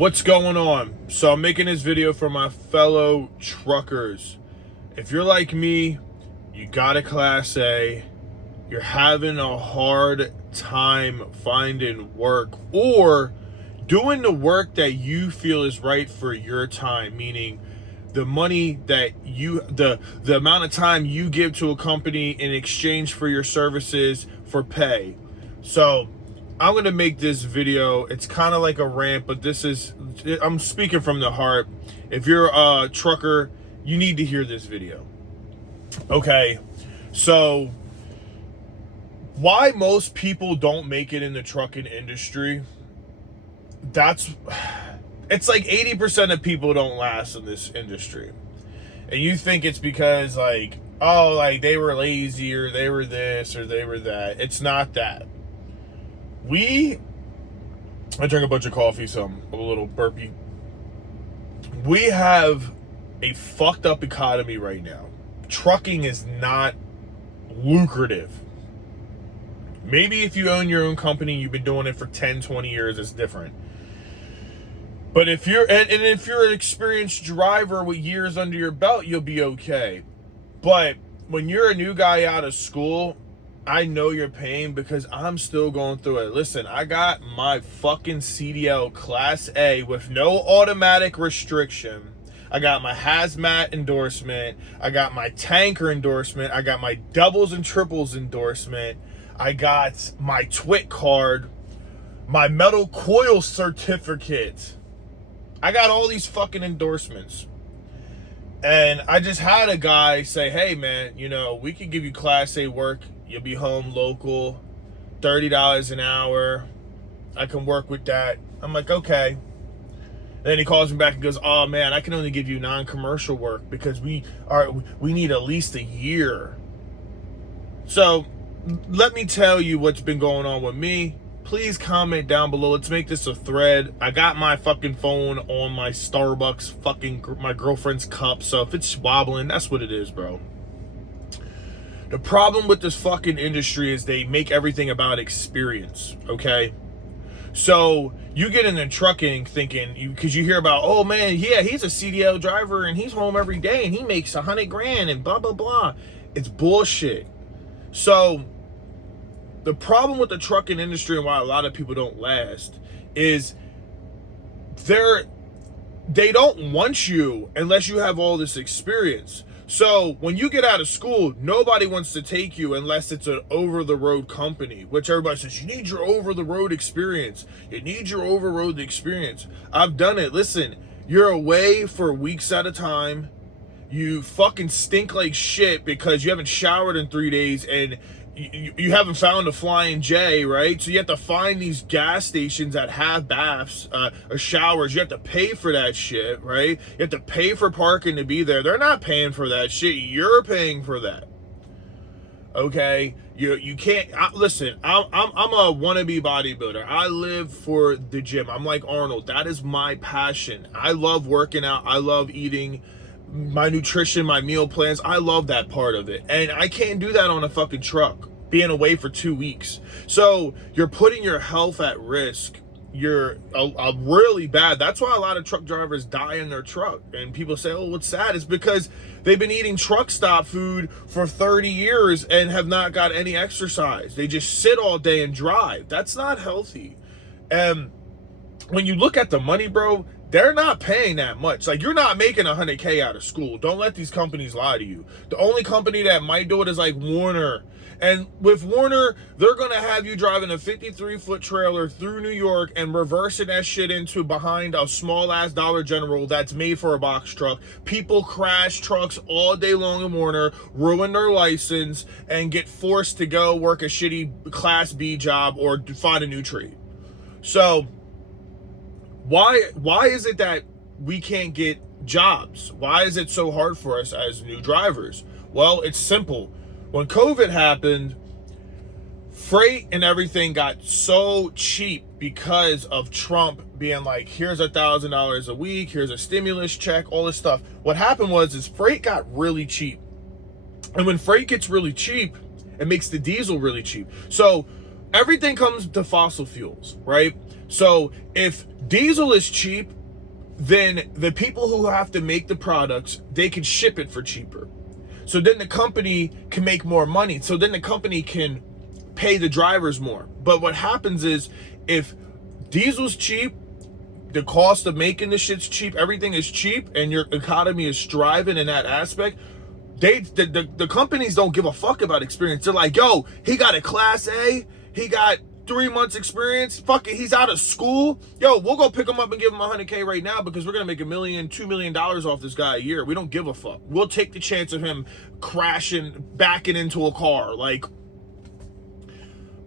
What's going on? So I'm making this video for my fellow truckers. If you're like me, you got a Class A, you're having a hard time finding work or doing the work that you feel is right for your time, meaning the money that the amount of time you give to a company in exchange for your services for pay. So I'm going to make this video. It's kind of like a rant, but I'm speaking from the heart. If you're a trucker, you need to hear this video. Okay. So why most people don't make it in the trucking industry, it's like 80% of people don't last in this industry. And you think it's because they were lazy or they were this or they were that. It's not that. I drank a bunch of coffee, so I'm a little burpy. We have a fucked up economy right now. Trucking is not lucrative. Maybe if you own your own company, you've been doing it for 10, 20 years, it's different. But if you're an experienced driver with years under your belt, you'll be okay. But when you're a new guy out of school, I know your pain because I'm still going through it. Listen, I got my fucking CDL Class A with no automatic restriction. I got my hazmat endorsement. I got my tanker endorsement. I got my doubles and triples endorsement. I got my TWIC card, my metal coil certificate. I got all these fucking endorsements. And I just had a guy say, hey man, we can give you Class A work. You'll be home local, $30 an hour. I can work with that. I'm like, okay. And then he calls me back and goes, oh man, I can only give you non-commercial work because we need at least a year. So let me tell you what's been going on with me. Please comment down below. Let's make this a thread. I got my fucking phone on my Starbucks, my girlfriend's cup. So if it's wobbling, that's what it is, bro. The problem with this fucking industry is they make everything about experience, okay? So you get into trucking thinking, because you hear about, oh man, yeah, he's a CDL driver and he's home every day and he makes $100,000 and blah, blah, blah. It's bullshit. So the problem with the trucking industry and why a lot of people don't last is they don't want you unless you have all this experience. So when you get out of school, nobody wants to take you unless it's an over-the-road company, which everybody says, you need your over-the-road experience. You need your over-the-road experience. I've done it. Listen, you're away for weeks at a time. You fucking stink like shit because you haven't showered in 3 days and you haven't found a Flying J, right? So you have to find these gas stations that have baths or showers. You have to pay for that shit, right? You have to pay for parking to be there. They're not paying for that shit. You're paying for that. Okay? You can't listen. I'm a wannabe bodybuilder. I live for the gym. I'm like Arnold. That is my passion. I love working out. I love eating. My nutrition, my meal plans, I love that part of it. And I can't do that on a fucking truck, being away for 2 weeks. So you're putting your health at risk. You're really bad. That's why a lot of truck drivers die in their truck. And people say, oh, what's sad? It's because they've been eating truck stop food for 30 years and have not got any exercise. They just sit all day and drive. That's not healthy. And when you look at the money, bro, they're not paying that much. Like, you're not making $100K out of school. Don't let these companies lie to you. The only company that might do it is like Warner. And with Warner, they're going to have you driving a 53-foot trailer through New York and reversing that shit into behind a small-ass Dollar General that's made for a box truck. People crash trucks all day long in Warner, ruin their license, and get forced to go work a shitty Class B job or find a new trade. So why is it that we can't get jobs? Why is it so hard for us as new drivers? Well, it's simple. When COVID happened, freight and everything got so cheap because of Trump being like, here's $1,000 a week, here's a stimulus check, all this stuff. What happened is freight got really cheap. And when freight gets really cheap, it makes the diesel really cheap. So everything comes to fossil fuels, right? So if diesel is cheap, then the people who have to make the products, they can ship it for cheaper. So then the company can make more money. So then the company can pay the drivers more. But what happens is, if diesel's cheap, the cost of making the shit's cheap, everything is cheap, and your economy is thriving in that aspect, the companies don't give a fuck about experience. They're like, yo, he got a class A, he got 3 months experience, fuck it, he's out of school, yo, we'll go pick him up and give him $100K right now, because we're gonna make $1 million, $2 million off this guy a year. We don't give a fuck. We'll take the chance of him backing into a car. Like,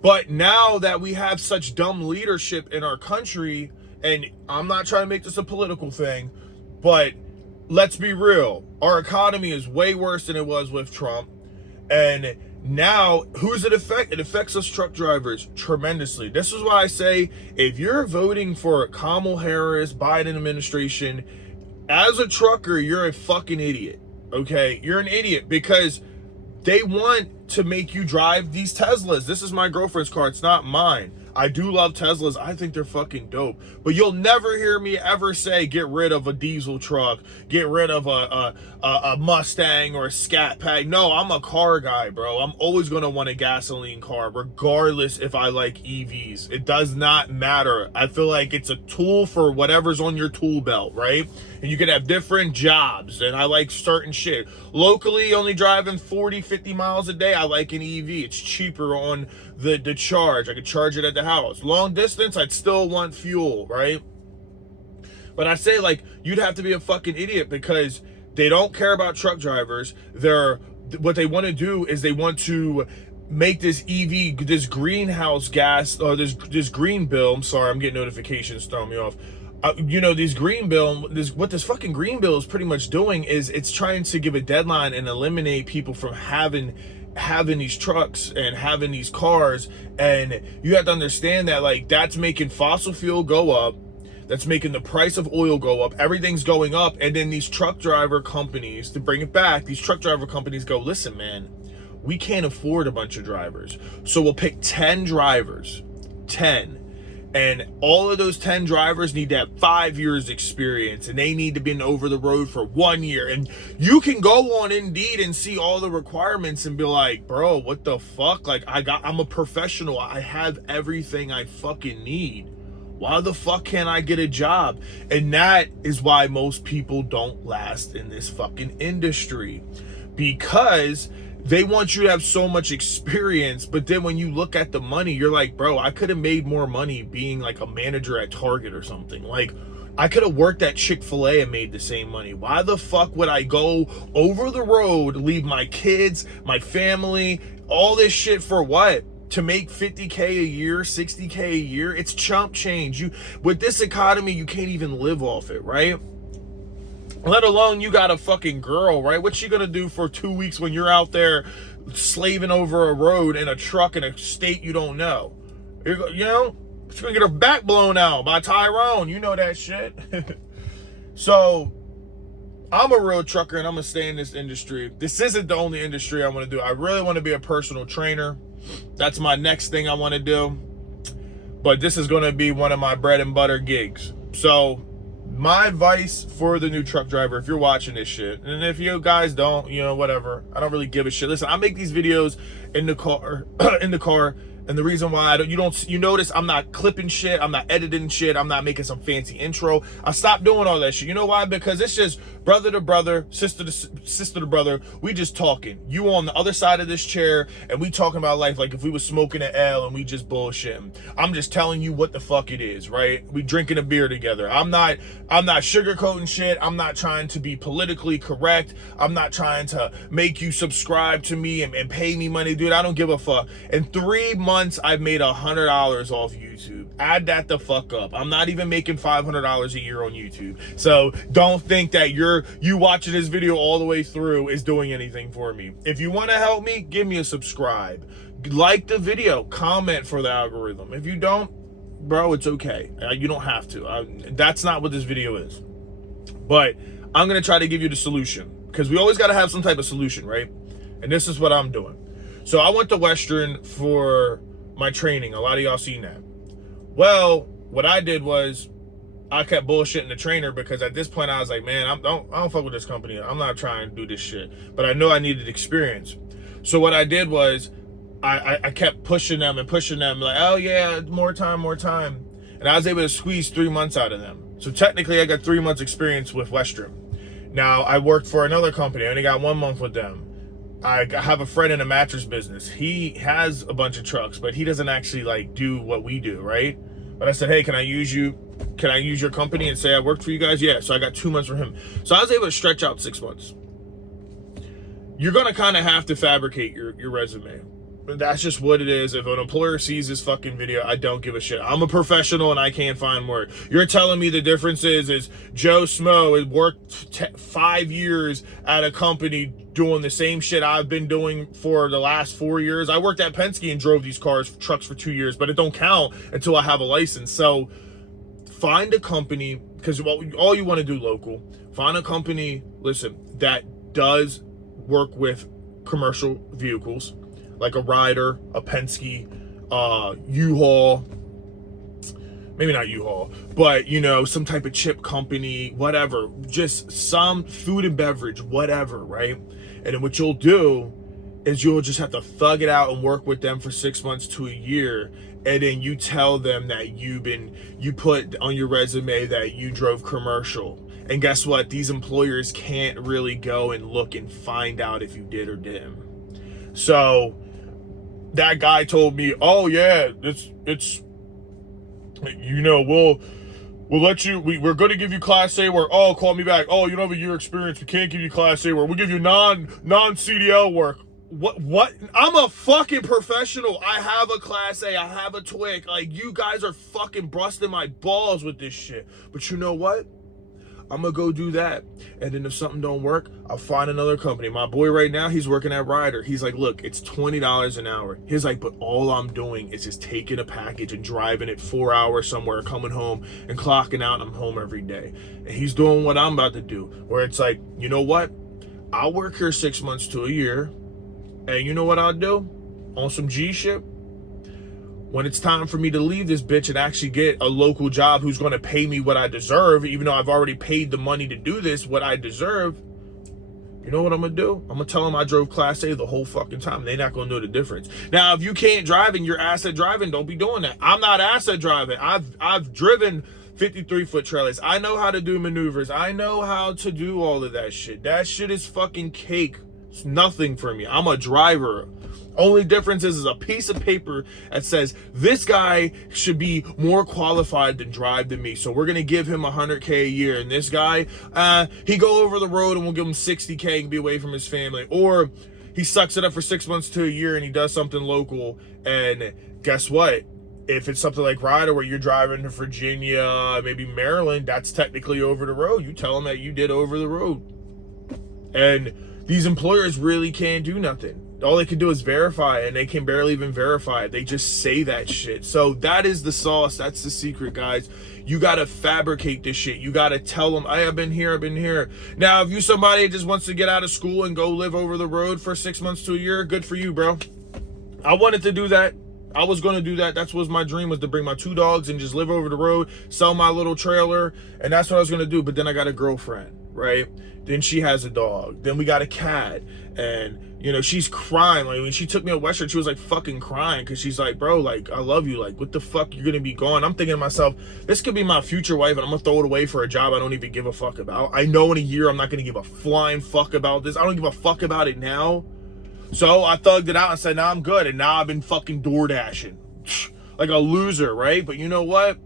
but now that we have such dumb leadership in our country, and I'm not trying to make this a political thing, but let's be real, our economy is way worse than it was with Trump. And now, who does it affect? It affects us truck drivers tremendously. This is why I say, if you're voting for Kamala Harris, Biden administration, as a trucker, you're a fucking idiot. Okay? You're an idiot, because they want to make you drive these Teslas. This is my girlfriend's car. It's not mine. I do love Teslas. I think they're fucking dope. But you'll never hear me ever say, get rid of a diesel truck, get rid of a Mustang or a Scat Pack. No, I'm a car guy, bro. I'm always going to want a gasoline car, regardless if I like EVs. It does not matter. I feel like it's a tool for whatever's on your tool belt, right? And you can have different jobs, and I like certain shit. Locally, only driving 40, 50 miles a day, I like an EV. It's cheaper on the charge. I could charge it at the house. Long distance, I'd still want fuel, right? But I say, like, you'd have to be a fucking idiot, because they don't care about truck drivers. What they want to do is they want to make this EV, this greenhouse gas, or this green bill. I'm sorry, I'm getting notifications throwing me off. These green bill, what this fucking green bill is pretty much doing is it's trying to give a deadline and eliminate people from having these trucks and having these cars. And you have to understand that, like, that's making fossil fuel go up, that's making the price of oil go up, everything's going up. And then these truck driver companies, to bring it back, these truck driver companies go, listen, man, we can't afford a bunch of drivers, so we'll pick 10 drivers, 10. And all of those 10 drivers need to have 5 years experience, and they need to be over the road for 1 year. And you can go on Indeed and see all the requirements and be like, bro, what the fuck? Like, I'm a professional. I have everything I fucking need. Why the fuck can't I get a job? And that is why most people don't last in this fucking industry, because they want you to have so much experience. But then when you look at the money, you're like, bro, I could have made more money being like a manager at Target or something. Like, I could have worked at Chick-fil-A and made the same money. Why the fuck would I go over the road, leave my kids, my family, all this shit for what? To make 50K a year, 60K a year? It's chump change. With this economy, you can't even live off it, right? Let alone you got a fucking girl, right? What's she gonna do for 2 weeks when you're out there slaving over a road in a truck in a state you don't know? She's gonna get her back blown out by Tyrone. You know that shit. So, I'm a real trucker, and I'm gonna stay in this industry. This isn't the only industry I want to do. I really want to be a personal trainer. That's my next thing I want to do. But this is gonna be one of my bread and butter gigs. So, my advice for the new truck driver, if you're watching this shit, and if you guys don't, whatever, I don't really give a shit. Listen, I make these videos in the car, and the reason why you notice I'm not clipping shit, I'm not editing shit, I'm not making some fancy intro. I stopped doing all that shit. You know why? Because it's just brother to brother, sister to brother. We just talking. You on the other side of this chair, and we talking about life like if we was smoking an L and we just bullshitting. I'm just telling you what the fuck it is, right? We drinking a beer together. I'm not sugarcoating shit. I'm not trying to be politically correct. I'm not trying to make you subscribe to me and pay me money, dude. I don't give a fuck. In 3 months, I've made $100 off YouTube. Add that the fuck up. I'm not even making $500 a year on YouTube. So don't think that you watching this video all the way through is doing anything for me. If you want to help me, give me a subscribe. Like the video, comment for the algorithm. If you don't, bro, it's okay. You don't have to. That's not what this video is. But I'm going to try to give you the solution, because we always got to have some type of solution, right? And this is what I'm doing. So I went to Western for my training. A lot of y'all seen that. Well, what I did was I kept bullshitting the trainer because at this point I was like, man, I don't fuck with this company. I'm not trying to do this shit. But I know I needed experience. So what I did was I kept pushing them like, oh yeah, more time. And I was able to squeeze 3 months out of them. So technically I got 3 months experience with Western. Now I worked for another company. I only got 1 month with them. I have a friend in a mattress business. He has a bunch of trucks, but he doesn't actually like do what we do, right? But I said, hey, can I use your company and say I worked for you guys? Yeah. So I got 2 months from him. So I was able to stretch out 6 months. You're going to kind of have to fabricate your resume. That's just what it is. If an employer sees this fucking video, I don't give a shit. I'm a professional and I can't find work. You're telling me the difference is Joe Smo has worked 5 years at a company doing the same shit I've been doing for the last 4 years. I worked at Penske and drove these trucks for 2 years, but it don't count until I have a license. So find a company, because all you want to do local, find a company, listen, that does work with commercial vehicles, like a Ryder, a Penske, U-Haul, maybe not U-Haul, but some type of chip company, whatever, just some food and beverage, whatever, right? And then what you'll do is you'll just have to thug it out and work with them for 6 months to a year. And then you tell them that you put on your resume that you drove commercial. And guess what? These employers can't really go and look and find out if you did or didn't. So that guy told me, oh yeah, it's we'll let you, we're going to give you Class A work. Oh, call me back. Oh, you don't have a year experience. We can't give you Class A work. We'll give you non CDL work. What? I'm a fucking professional. I have a Class A. I have a TWIC. Like, you guys are fucking busting my balls with this shit. But you know what? I'm gonna go do that. And then if something don't work, I'll find another company. My boy right now, he's working at Ryder. He's like, look, it's $20 an hour. He's like, but all I'm doing is just taking a package and driving it 4 hours somewhere, coming home and clocking out, and I'm home every day. And he's doing what I'm about to do, where it's like, you know what? I'll work here 6 months to a year. And you know what I'll do? On some G shit, when it's time for me to leave this bitch and actually get a local job who's going to pay me what I deserve, even though I've already paid the money to do this, what I deserve, you know what I'm going to do? I'm going to tell them I drove Class A the whole fucking time. They're not going to know the difference. Now, if you can't drive and you're asset driving, don't be doing that. I'm not asset driving. I've driven 53-foot trailers. I know how to do maneuvers. I know how to do all of that shit. That shit is fucking cake. It's nothing for me. I'm a driver. Only difference is a piece of paper that says this guy should be more qualified to drive than me. So we're going to give him $100K a year. And this guy, he go over the road and we'll give him $60K and be away from his family. Or he sucks it up for 6 months to a year and he does something local. And guess what? If it's something like Ryder where you're driving to Virginia, maybe Maryland, that's technically over the road. You tell them that you did over the road. And these employers really can't do nothing. All they can do is verify, and they can barely even verify it. They just say that shit. So that is the sauce. That's the secret, guys. You got to fabricate this shit. You got to tell them, hey, I've been here. Now, if you somebody that just wants to get out of school and go live over the road for 6 months to a year, good for you, bro. I wanted to do that. I was going to do that. That was my dream, was to bring my 2 dogs and just live over the road, sell my little trailer. And that's what I was going to do. But then I got a girlfriend, right? Then she has a dog. Then we got a cat. And, she's crying. Like, when she took me to Western, she was like fucking crying. Because she's like, bro, like, I love you. Like, what the fuck? You're going to be gone. I'm thinking to myself, this could be my future wife. And I'm going to throw it away for a job I don't even give a fuck about. I know in a year I'm not going to give a flying fuck about this. I don't give a fuck about it now. So I thugged it out and said, nah, I'm good. And now I've been fucking door dashing like a loser, right? But you know what?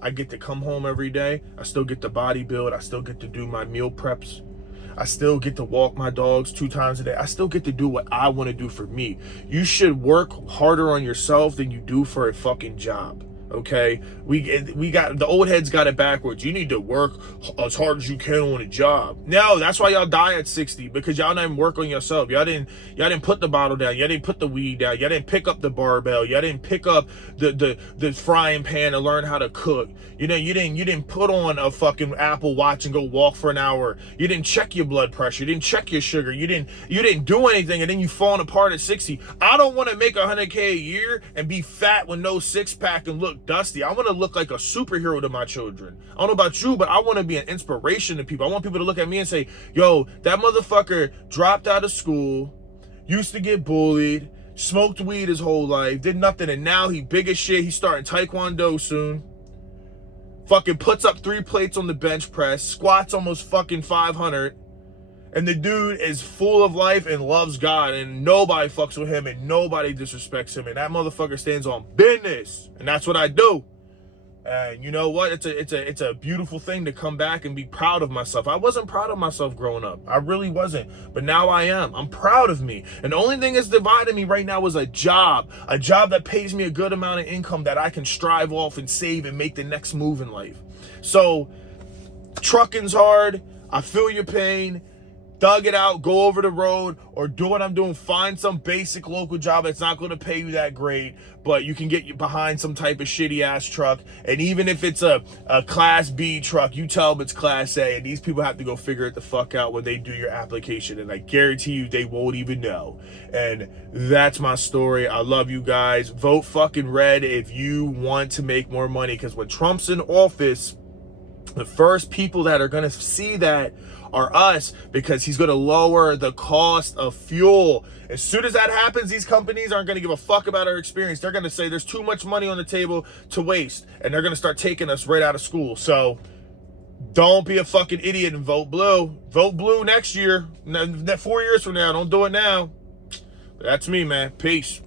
I get to come home every day. I still get to bodybuild. I still get to do my meal preps. I still get to walk my dogs 2 times a day. I still get to do what I want to do for me. You should work harder on yourself than you do for a fucking job. Okay, we got, the old heads got it backwards. You need to work as hard as you can on a job. No, that's why y'all die at 60, because y'all didn't work on yourself. Y'all didn't put the bottle down. Y'all didn't put the weed down. Y'all didn't pick up the barbell. Y'all didn't pick up the frying pan to learn how to cook. You didn't put on a fucking Apple Watch and go walk for an hour. You didn't check your blood pressure. You didn't check your sugar. You didn't do anything, and then you falling apart at 60. I don't want to make $100K a year and be fat with no 6-pack and look dusty. I want to look like a superhero to my children. I don't know about you, but I want to be an inspiration to people. I want people to look at me and say, yo, that motherfucker dropped out of school, used to get bullied, smoked weed his whole life, did nothing, and now he big as shit. He's starting Taekwondo soon. Fucking puts up 3 plates on the bench press, squats almost fucking 500. And the dude is full of life and loves God, and nobody fucks with him and nobody disrespects him. And that motherfucker stands on business. And that's what I do. And you know what? It's a beautiful thing to come back and be proud of myself. I wasn't proud of myself growing up. I really wasn't. But now I am. I'm proud of me. And the only thing that's dividing me right now is a job that pays me a good amount of income that I can strive off and save and make the next move in life. So trucking's hard. I feel your pain. Thug it out, go over the road, or do what I'm doing. Find some basic local job that's not going to pay you that great, but you can get you behind some type of shitty ass truck. And even if it's a class B truck, you tell them it's class A, and these people have to go figure it the fuck out when they do your application. And I guarantee you they won't even know. And that's my story. I love you guys. Vote fucking red if you want to make more money, because when Trump's in office, the first people that are going to see that are us, because he's going to lower the cost of fuel. As soon as that happens, these companies aren't going to give a fuck about our experience. They're going to say there's too much money on the table to waste, and they're going to start taking us right out of school. So don't be a fucking idiot and vote blue. Vote blue next year, 4 years from now. Don't do it now. But that's me, man. Peace.